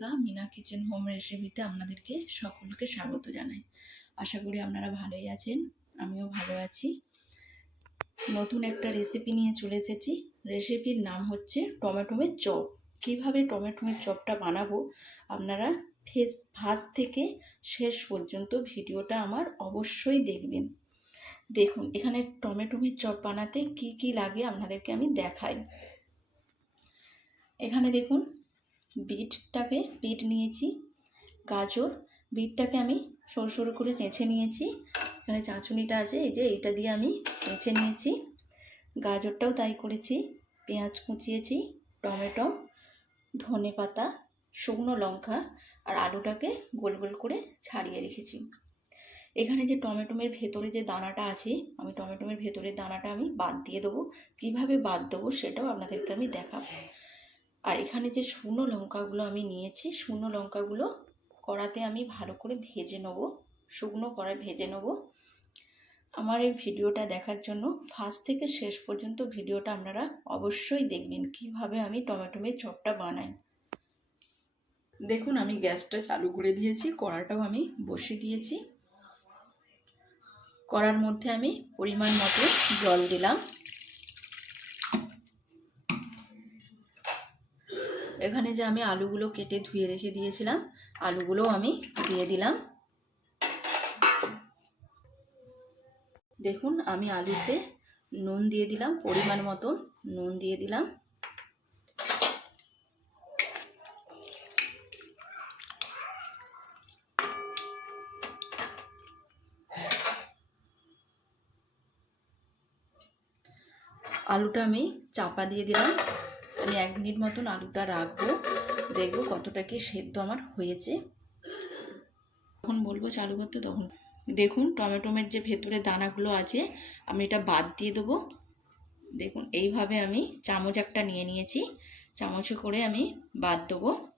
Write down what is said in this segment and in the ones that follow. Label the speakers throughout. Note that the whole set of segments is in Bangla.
Speaker 1: বন্ধুরা, মিনা কিচেন হোম রেসিপিতে আপনাদেরকে সকলকে স্বাগত জানাই। আশা করি আপনারা ভালোই আছেন, আমিও ভালো আছি। নতুন একটা রেসিপি নিয়ে চলে এসেছি। রেসিপির নাম হচ্ছে টমেটোমের চপ। কীভাবে টমেটোমের চপটা বানাবো, আপনারা ফেস ফার্স্ট থেকে শেষ পর্যন্ত ভিডিওটা আমার অবশ্যই দেখবেন। দেখুন, এখানে টমেটোমের চপ বানাতে কি কি লাগে আপনাদেরকে আমি দেখাই। এখানে দেখুন বিটটাকে, বিট নিয়েছি, গাজর। বিটটাকে আমি সরু সরু করে চেঁচে নিয়েছি। এখানে চাঁচুনিটা আছে, এই যে এইটা দিয়ে আমি চেঁচে নিয়েছি। গাজরটাও তাই করেছি, পেঁয়াজ কুচিয়েছি, টমেটো, ধনে পাতা, শুকনো লঙ্কা আর আলুটাকে গোল গোল করে ছাড়িয়ে রেখেছি। এখানে যে টমেটোমের ভেতরে যে দানাটা আছে, আমি টমেটোমের ভেতরের দানাটা আমি বাদ দিয়ে দেবো। কীভাবে বাদ দেবো সেটাও আপনাদেরকে আমি দেখাবো। আর এখানে যে শুকনো লঙ্কাগুলো আমি নিয়েছি, শুকনো লঙ্কাগুলো কড়াতে আমি ভালো করে ভেজে নেব, শুকনো কড়াই ভেজে নেব। আমার এই ভিডিওটা দেখার জন্য ফার্স্ট থেকে শেষ পর্যন্ত ভিডিওটা আপনারা অবশ্যই দেখবেন, কীভাবে আমি টমেটোমের চপটা বানাই। দেখুন, আমি গ্যাসটা চালু করে দিয়েছি, কড়াটাও আমি বসিয়ে দিয়েছি। কড়ার মধ্যে আমি পরিমাণ মতো জল দিলাম। এখানে যে আমি আলুগুলো কেটে ধুয়ে রেখে দিয়েছিলাম আলুগুলো আমি দিয়ে দিলাম। দেখুন, আমি আলুতে নুন দিয়ে দিলাম, পরিমাণ মতন নুন দিয়ে দিলাম। আলুটা আমি চাপা দিয়ে দিলাম। আমি এক মিনিট মতন আলুটা রাখব। দেখব কতটা কি সেদ্ধ আমার হয়েছে। তখন বলব চালু করতে তখন। দেখুন, টমেটোমের যে ভেতরে দানাগুলো আছে, আমি এটা বাদ দিয়ে দেবো। দেখুন, এইভাবে আমি চামচ একটা নিয়ে নিয়েছি। চামচে করে আমি বাদ দেবো।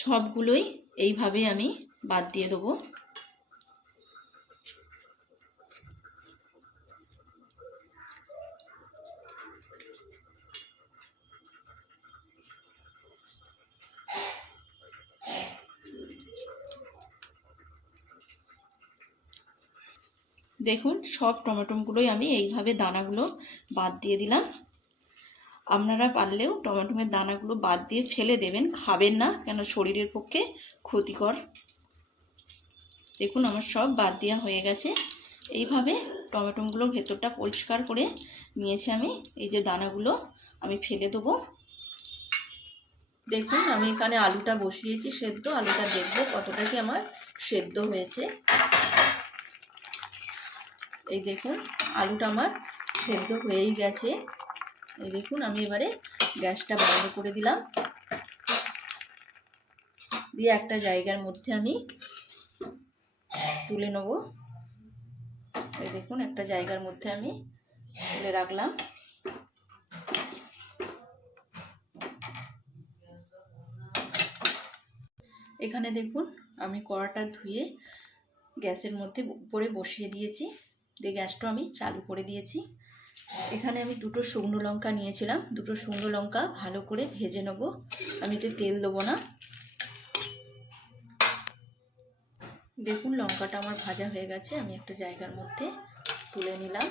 Speaker 1: সবগুলোই এইভাবে আমি বাদ দিয়ে দেবো। দেখুন, সব টমেটোগুলোই আমি এইভাবে দানাগুলো বাদ দিয়ে দিলাম। আপনারা পারলেও টমেটোমের দানাগুলো বাদ দিয়ে ফেলে দেবেন, খাবেন না কেন শরীরের পক্ষে ক্ষতিকর। দেখুন আমার সব বাদ দেওয়া হয়ে গেছে। এইভাবে টমেটোগুলোর ভেতরটা পরিষ্কার করে নিয়েছি আমি। এই যে দানাগুলো আমি ফেলে দেবো। দেখুন আমি এখানে আলুটা বসিয়েছি সেদ্ধ। আলুটা দেখব কতটা কি আমার সেদ্ধ হয়েছে। এই দেখুন আলুটা আমার সেদ্ধ হয়েই গেছে। এই দেখুন, আমি এবারে গ্যাসটা বন্ধ করে দিলাম। দিয়ে একটা জায়গার মধ্যে আমি তুলে নেব। এই দেখুন, একটা জায়গার মধ্যে আমি তুলে রাখলাম। এখানে দেখুন, আমি কড়াটা ধুয়ে গ্যাসের মধ্যে উপরে বসিয়ে দিয়েছি। দিয়ে গ্যাসটা আমি চালু করে দিয়েছি। এখানে আমি দুটো শুকনো লঙ্কা নিয়েছিলাম। দুটো শুকনো লঙ্কা ভালো করে ভেজে নেব। আমি এতে তেল দেবো না। দেখুন, লঙ্কাটা আমার ভাজা হয়ে গেছে। আমি একটা জায়গার মধ্যে তুলে নিলাম।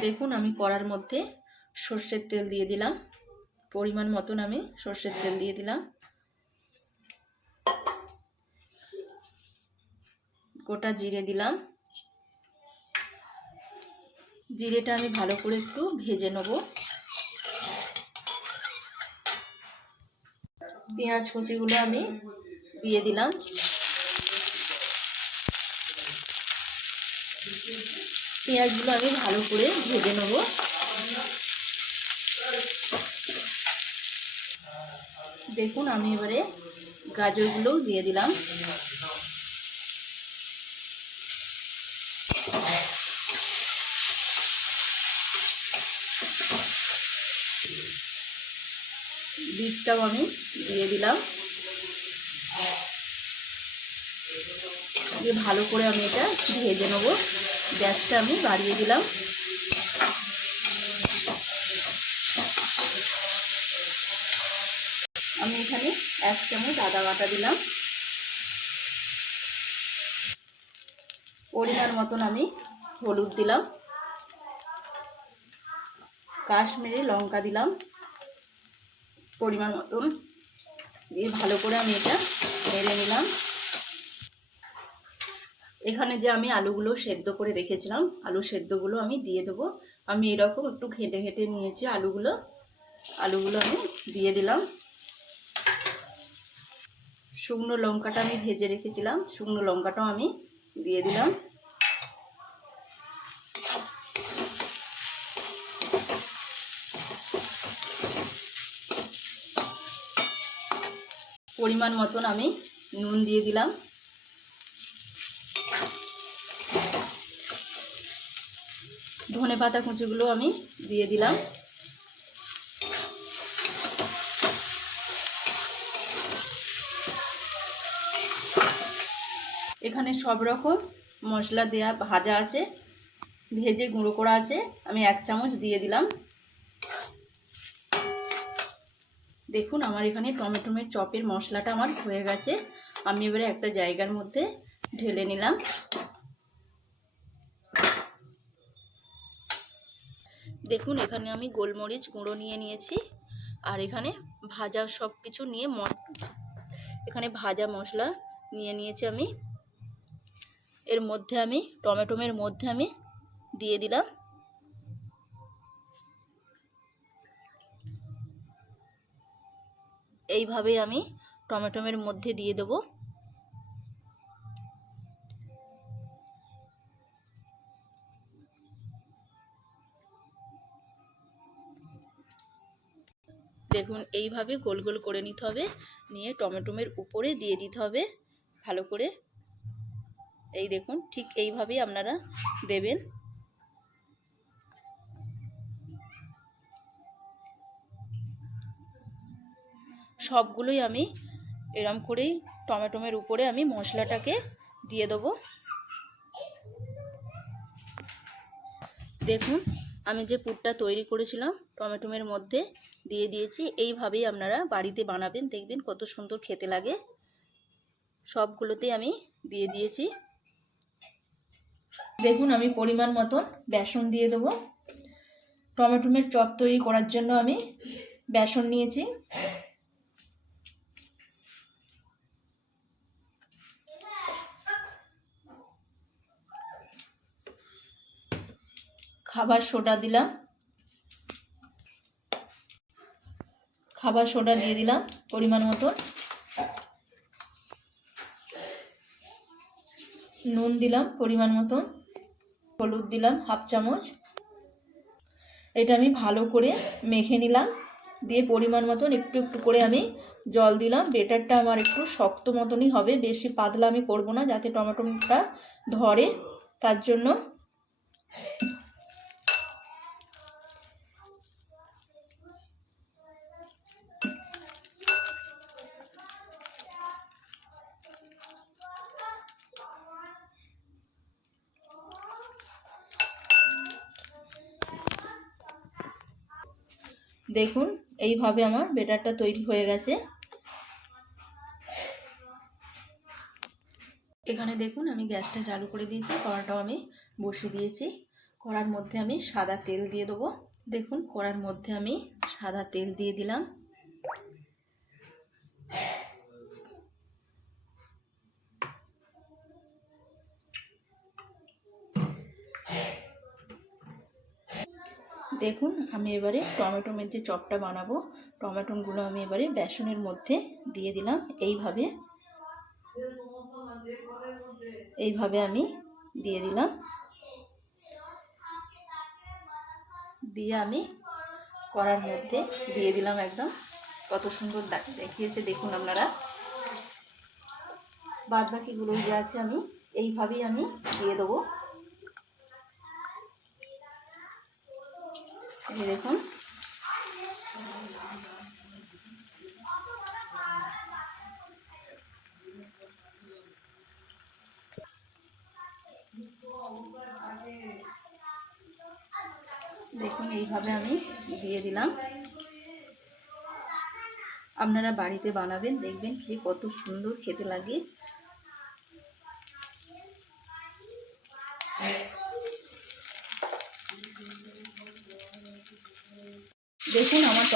Speaker 1: দেখুন, আমি কড়ার মধ্যে সর্ষের তেল দিয়ে দিলাম। পরিমাণ মতন আমি সর্ষের তেল দিয়ে দিলাম। গোটা জিরে দিলাম। জিরেটা আমি ভালো করে একটু ভেজে নেব। পেঁয়াজ কুচিগুলো আমি দিয়ে দিলাম। পেঁয়াজগুলো আমি ভালো করে ভেজে নেব। দেখুন আমি এবারে গাজরগুলোও দিয়ে দিলাম। বিটটাও আমি দিয়ে দিলাম। দিয়ে ভালো করে আমি এটা ভেজে নেব। গ্যাসটা আমি বাড়িয়ে দিলাম। আমি এখানে এক চামচ আদা বাটা দিলাম। পরিমাণ মতন আমি হলুদ দিলাম। কাশ্মীরি লঙ্কা দিলাম। পরিমাণ মতন। দিয়ে ভালো করে আমি এটা নেড়ে নিলাম। এখানে যে আমি আলুগুলো সেদ্ধ করে রেখেছিলাম, আলু সেদ্ধগুলো আমি দিয়ে দেবো। আমি এরকম একটু ঘেঁটে ঘেঁটে নিয়েছি আলুগুলো। আলুগুলো আমি দিয়ে দিলাম। শুকনো লঙ্কাটা আমি ভেজে রেখেছিলাম, শুকনো লঙ্কাটাও আমি দিয়ে দিলাম। পরিমাণ মতন আমি নুন দিয়ে দিলাম। ধনে পাতা কুচিগুলো আমি দিয়ে দিলাম। এখানে সব রকম মশলা দেয়া ভাজা আছে, ভেজে গুঁড়ো করা আছে, আমি এক চামচ দিয়ে দিলাম। দেখুন, আমার এখানে টমেটোমের চপের মশলাটা আমার হয়ে গেছে। আমি এবারে একটা জায়গার মধ্যে ঢেলে নিলাম। দেখুন, এখানে আমি গোলমরিচ গুঁড়ো নিয়ে নিয়েছি আর এখানে ভাজা সব কিছু নিয়ে এখানে ভাজা মশলা নিয়ে নিয়েছি আমি। এর মধ্যে আমি টমেটোমের মধ্যে আমি দিয়ে দিলাম। এইভাবে আমি টমেটোমের মধ্যে দিয়ে দেবো। দেখুন, এইভাবে গোল গোল করে নিতে হবে। নিয়ে টমেটোমের উপরে দিয়ে দিতে হবে ভালো করে। এই দেখুন, ঠিক এইভাবেই আপনারা দেবেন। সবগুলোই আমি এরম করেই টমেটোমের উপরে আমি মশলাটাকে দিয়ে দেবো। দেখুন, আমি যে পুরটা তৈরি করেছিলাম টমেটোমের মধ্যে দিয়ে দিয়েছি, এইভাবেই আপনারা বাড়িতে বানাবেন, দেখবেন কত সুন্দর খেতে লাগে। সবগুলোতে আমি দিয়ে দিয়েছি। দেখুন, আমি পরিমাণ মতন বেসন দিয়ে দেবো। টমেটোমের চপ তৈরি করার জন্য আমি বেসন নিয়েছি। খাবার সোডা দিলাম। খাবার সোডা দিয়ে দিলাম পরিমাণ মতন। নুন দিলাম পরিমাণ মতন। হলুদ দিলাম হাফ চামচ। এটা আমি ভালো করে মেখে নিলাম। দিয়ে পরিমাণ মতন একটু একটু করে আমি জল দিলাম। বেটারটা আমার একটু শক্ত মতনই হবে। বেশি পাতলা আমি করব না যাতে টমেটোটা ধরে। তার জন্য দেখুন, এইভাবে আমার বেটারটা তৈরি হয়ে গেছে। এখানে দেখুন, আমি গ্যাসটা চালু করে দিয়েছি, কড়াটাও আমি বসিয়ে দিয়েছি। কড়ার মধ্যে আমি সাদা তেল দিয়ে দেবো। দেখুন, কড়ার মধ্যে আমি সাদা তেল দিয়ে দিলাম। দেখুন, আমি এবারে টমেটোমের যে চপটা বানাবো। টমেটোগুলো আমি এবারে বেসনের মধ্যে দিয়ে দিলাম। এইভাবে এইভাবে আমি দিয়ে দিলাম। দিয়ে আমি করার মধ্যে দিয়ে দিলাম একদম। কত সুন্দর দেখিয়েছে, দেখুন আপনারা। বাদ বাকিগুলো যে আছে আমি, এইভাবেই আমি দিয়ে দেবো। এই দেখুন। দেখুন, এইভাবে আমি দিয়ে দিলাম। আপনারা বাড়িতে বানাবেন, দেখবেন খেয়ে কত সুন্দর খেতে লাগে।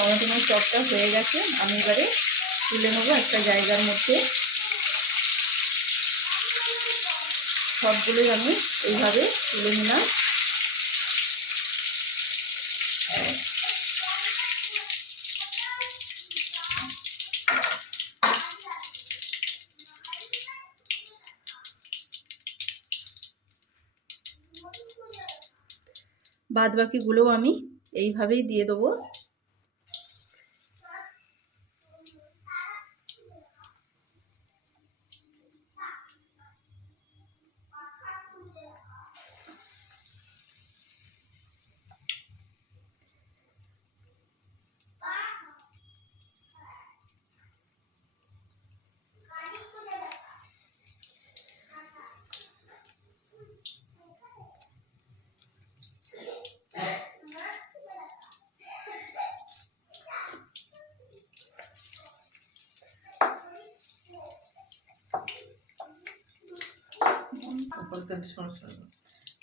Speaker 1: আমার টমেটোমের চপটা হয়ে গেছে। আমি এবারে তুলে নেব একটা জায়গার মধ্যে। সবগুলোই আমি এইভাবে তুলে নিলাম। বাদ বাকিগুলোও আমি এইভাবেই দিয়ে দেবো।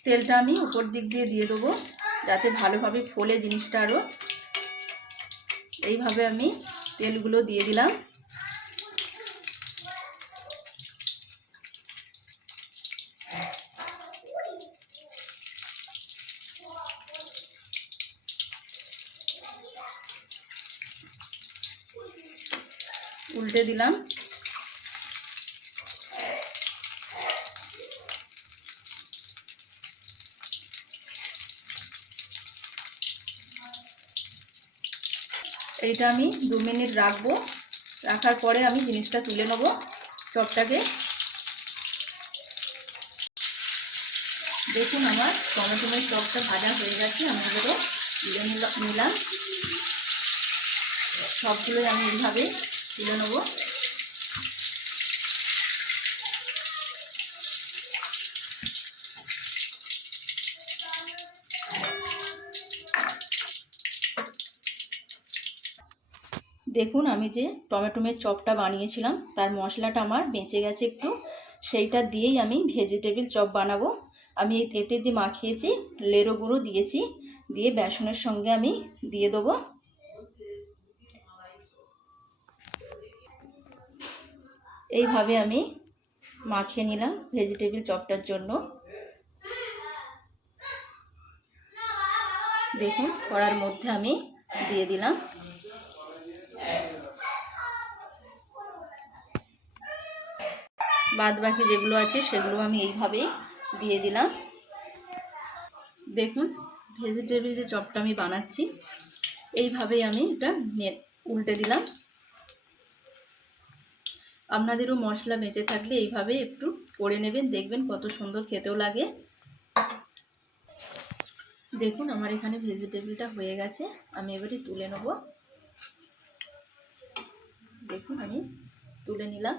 Speaker 1: তেলটা আমি উপর দিক দিয়ে দিয়ে দেবো, যাতে ভালোভাবে ফোলে জিনিসটা আরও এইভাবে আমি তেলগুলো দিয়ে দিলাম। উল্টে দিলাম। এইটা আমি দু মিনিট রাখব। রাখার পরে আমি জিনিসটা তুলে নেব চপটাকে। দেখুন আমার টমেটোমের চপটা ভাজা হয়ে গেছে, আমি এগুলো তুলে নিলাম। সবগুলোই আমি এইভাবে তুলে নেব। দেখুন, আমি যে টমেটোমের চপটা বানিয়েছিলাম, তার মশলাটা আমার বেঁচে গেছে একটু। সেইটা দিয়েই আমি ভেজিটেবিল চপ বানাবো। আমি এতে যে মাখিয়েছি, লেরো গুঁড়ো দিয়েছি, দিয়ে বেসনের সঙ্গে আমি দিয়ে দেবো। এইভাবে আমি মাখিয়ে নিলাম ভেজিটেবিল চপটার জন্য। দেখুন, কড়ার মধ্যে আমি দিয়ে দিলাম। বাদ বাকি যেগুলো আছে সেগুলো আমি এইভাবেই দিয়ে দিলাম। দেখুন ভেজিটেবিল যে চপটা আমি বানাচ্ছি, এইভাবেই আমি এটা উল্টে দিলাম। আপনাদেরও মশলা বেঁচে থাকলে এইভাবে একটু করে নেবেন, দেখবেন কত সুন্দর খেতেও লাগে। দেখুন, আমার এখানে ভেজিটেবিলটা হয়ে গেছে, আমি এবারে তুলে নেব। দেখুন, আমি তুলে নিলাম।